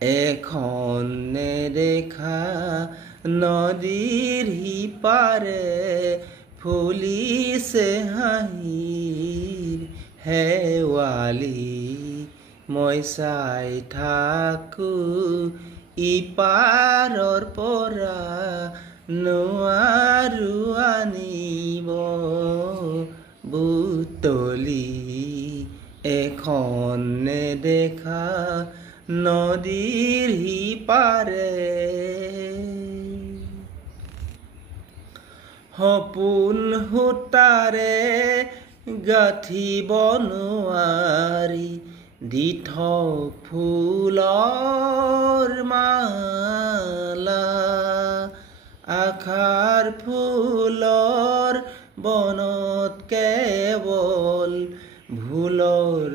এখন নেদেখা নদীৰ সিপাৰে ফুলিছে হাঁহিৰ শেৱালি মই চাই থাকো ইপাৰৰ পৰা নোৱাৰো আনিব বুটলি এখন নেদেখা নদীৰ সিপাৰে সপোন সূতাৰে গাঁঠিব নোৱাৰি দি থওক ফুলৰ মালা আশাৰ ফুলৰ বনত কেৱল ভুলৰ